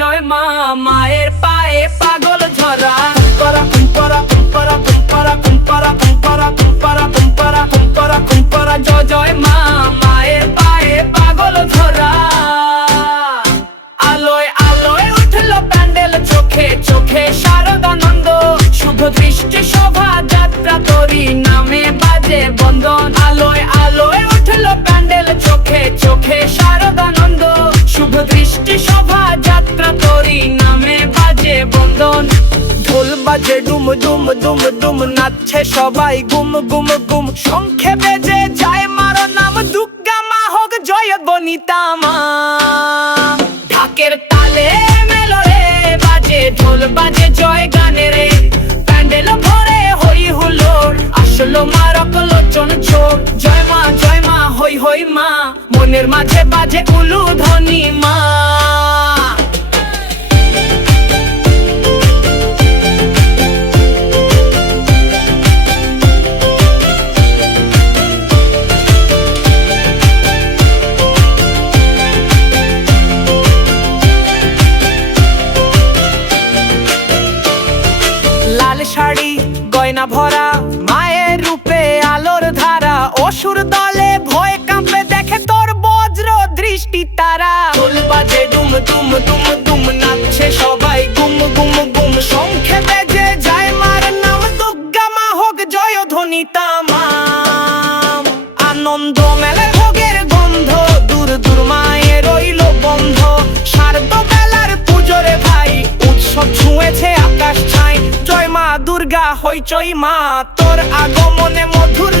জয় মা। মায়ের পায়ে পাগল ঝরা, কুম্পারা কুম্পারা কুম্পারা কুম্পারা কুম্পারা কুম্পারা কুম্পারা কুম্পারা কুম্পারা কুম্পারা জয় জয় মা। মায়ের পায়ে পাগল ঝরা, আলোয় আলোয় উঠলো প্যান্ডেল, চোখে চোখে শারদানন্দ। শুভ দৃষ্টি শোভা যাত্রা তোরি নামে বাজে বন্দন। আলোয় আলোয় উঠলো প্যান্ডেল, চোখে চোখে শারদানন্দ। শুভ দৃষ্টি শোভা যাত্রা তোরি নামে বাজে বন্দন। ঢোল বাজে ডুম ডুম ডুম ডুম, নাচছে সবাই গুম গুম গুম। শঙ্খে বেজে যায় মার নাম, দুর্গা মা হোক জয় বনিতা মা। ঢাকের তালে মেলো রে বাজে, ঢোল বাজে জয় গানে রে। প্যান্ডেল ভরে হই হুল্লোড়, আসলো মা রকলোচন ছোট। জয় মা হই হই মা, মনের মাঝে বাজে উলুধ্বনি মা। লাল শাড়ি গয়না ভরা, মায়ের রূপে আলোর ধারা। অসুর দলে ভয় কাঁপে দেখে তোর বজ্র দৃষ্টি তারা। ঢোল বাজে ডুম ডুম ডুম ডুম, নাচছে সবাই গুম গুম গুম। শঙ্খে বেজে যায় মার নাম, দুর্গা মা হোক জয় ধ্বনিতা মা। আনন্দ মেলে ভোগের গন্ধ, দূর দূর মায়ের রইল বন্ধ। শারদ বেলার পুজোরে ভাই, উৎসব ছুঁয়েছে আকাশ ছাই। জয় মা দুর্গা হইচই মা, তোর আগমনে মধুর